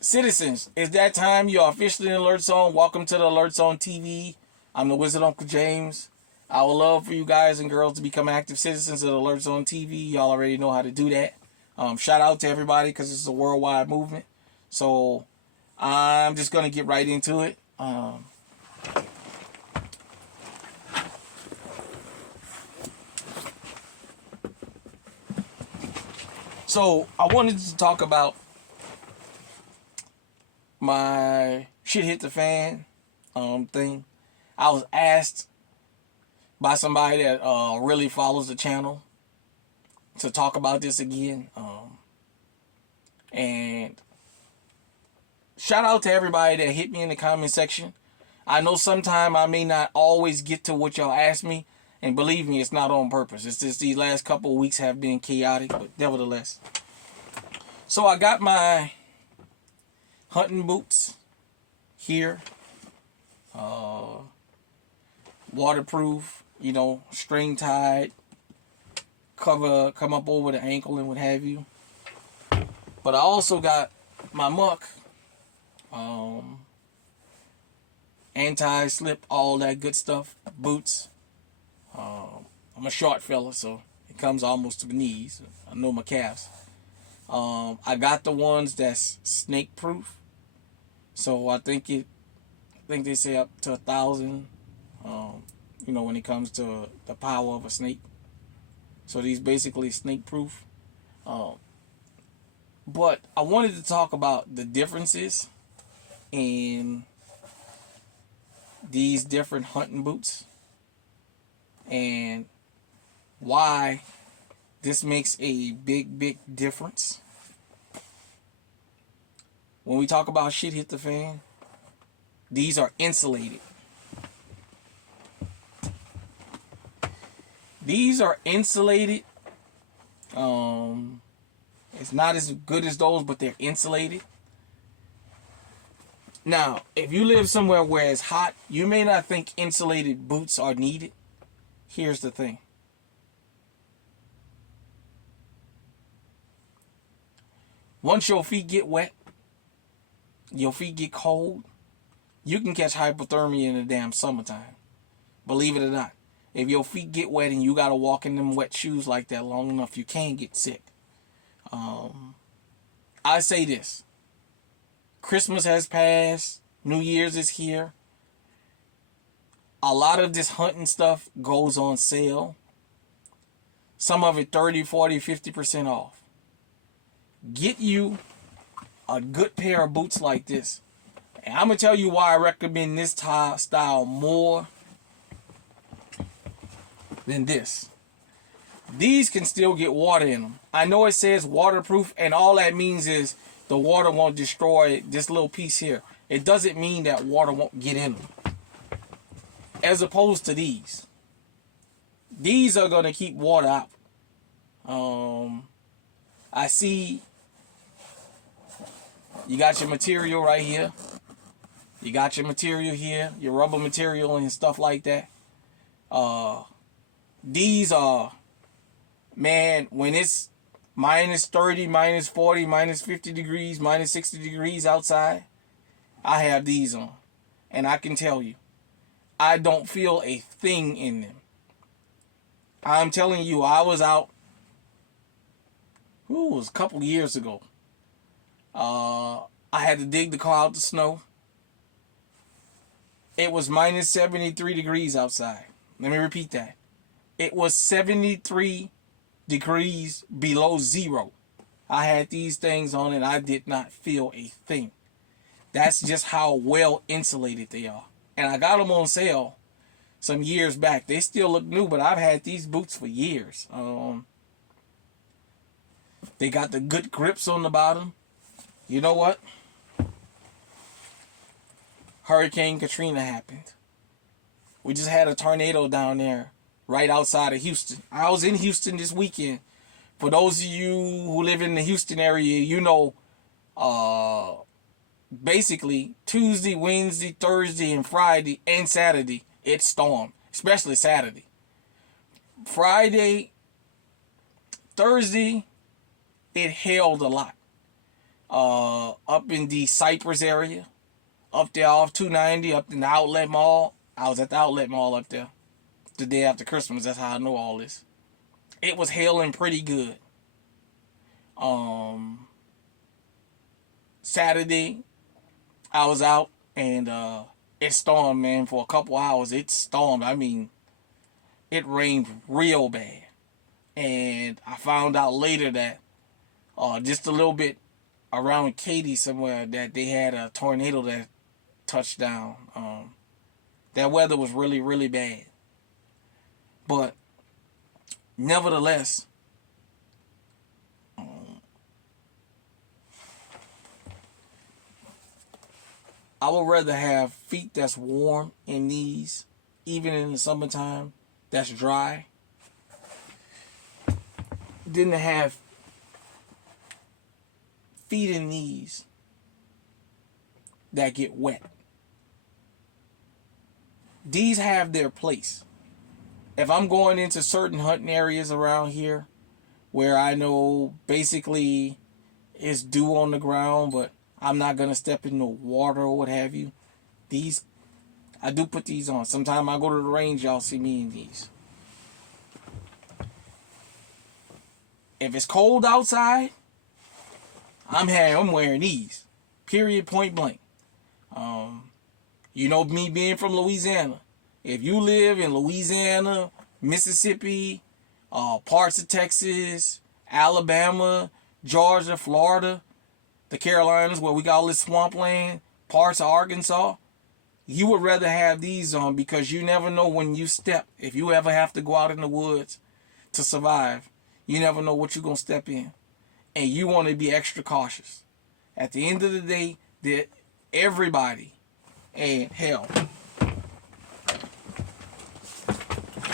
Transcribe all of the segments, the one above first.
Citizens, it's that time. You're officially in Alert Zone. Welcome to the Alert Zone TV. I'm the Wizard Uncle James. I would love for you guys and girls to become active citizens of the Alert Zone TV. Y'all already know how to do that. Shout out to everybody because it's a worldwide movement. So I'm just going to get right into it. So I wanted to talk about my shit hit the fan thing. I was asked by somebody that really follows the channel to talk about this again. And shout out to everybody that hit me in the comment section. I know sometime I may not always get to what y'all ask me, and believe me, it's not on purpose. It's just these last couple of weeks have been chaotic, but nevertheless. So I got my hunting boots here, waterproof, string tied, come up over the ankle and what have you. But I also got my muck, anti-slip, all that good stuff, boots. I'm a short fella, so it comes almost to the knees. I know my calves. I got the ones that's snake proof. So I think they say up to 1,000. When it comes to the power of a snake. So these basically snake proof. But I wanted to talk about the differences in these different hunting boots and why this makes a big difference. When we talk about shit hit the fan, these are insulated. These are insulated. It's not as good as those, but they're insulated. Now, if you live somewhere where it's hot, you may not think insulated boots are needed. Here's the thing. Once your feet get wet, your feet get cold, you can catch hypothermia in the damn summertime. Believe it or not. If your feet get wet and you got to walk in them wet shoes like that long enough, you can get sick. I say this. Christmas has passed. New Year's is here. A lot of this hunting stuff goes on sale. Some of it 30, 40, 50% off. Get you a good pair of boots like this. And I'm going to tell you why I recommend this style more than this. These can still get water in them. I know it says waterproof, and all that means is the water won't destroy this little piece here. It doesn't mean that water won't get in them. As opposed to these. These are going to keep water out. I see you got your material right here. You got your material here, your rubber material and stuff like that. These are, man, when it's minus 30, minus 40, minus 50 degrees, minus 60 degrees outside, I have these on. And I can tell you, I don't feel a thing in them. I'm telling you, I was out, it was a couple years ago. I had to dig the car out the snow. It was minus 73 degrees outside. Let me repeat that. It was 73 degrees below zero. I had these things on and I did not feel a thing. That's just how well insulated they are. And I got them on sale some years back. They still look new, but I've had these boots for years. They got the good grips on the bottom. You know what? Hurricane Katrina happened. We just had a tornado down there right outside of Houston. I was in Houston this weekend. For those of you who live in the Houston area, you know, basically Tuesday, Wednesday, Thursday, and Friday, and Saturday, it stormed, especially Saturday. Friday, Thursday, it hailed a lot. up in the Cypress area, up there off 290, up in the outlet mall. I was at the outlet mall up there the day after Christmas. That's how I know all this. It was hailing pretty good. Saturday, I was out and it stormed, man, for a couple hours. It stormed. I mean, it rained real bad. And I found out later that just a little bit around Katy somewhere that they had a tornado that touched down. That weather was really, really bad. But nevertheless, I would rather have feet that's warm in these, even in the summertime, that's dry, than to have feet in these that get wet. These have their place. If I'm going into certain hunting areas around here where I know basically it's dew on the ground, but I'm not going to step in the water or what have you, these, I do put these on. Sometimes I go to the range, y'all see me in these. If it's cold outside, I'm wearing these. Period, point blank. You know me being from Louisiana. If you live in Louisiana, Mississippi, parts of Texas, Alabama, Georgia, Florida, the Carolinas where we got all this swampland, parts of Arkansas, you would rather have these on because you never know when you step. If you ever have to go out in the woods to survive, you never know what you're going to step in. And you want to be extra cautious. At the end of the day, everybody, and hell,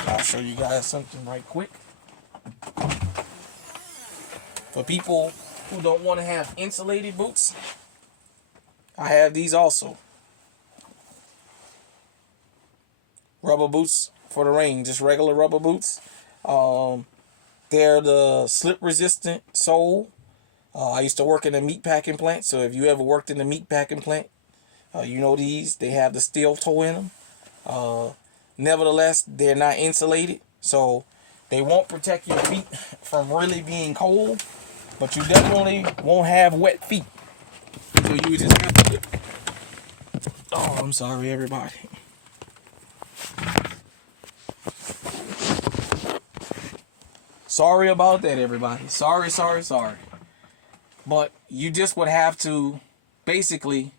I'll show you guys something right quick. For people who don't want to have insulated boots, I have these also. Rubber boots for the rain, just regular rubber boots. They're the slip resistant sole. I used to work in a meat packing plant, so if you ever worked in a meat packing plant, you know these. They have the steel toe in them. Nevertheless, they're not insulated, so they won't protect your feet from really being cold, but you definitely won't have wet feet. So you just have to... Oh, I'm sorry, everybody. Sorry about that, everybody. Sorry. But you just would have to basically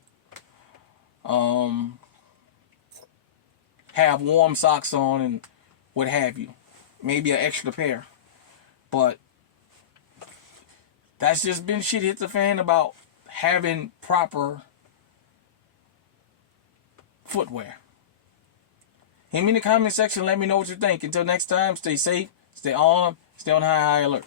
have warm socks on and what have you. Maybe an extra pair. But that's just been shit hit the fan about having proper footwear. Hit me in the comment section. Let me know what you think. Until next time, stay safe, stay on high alert.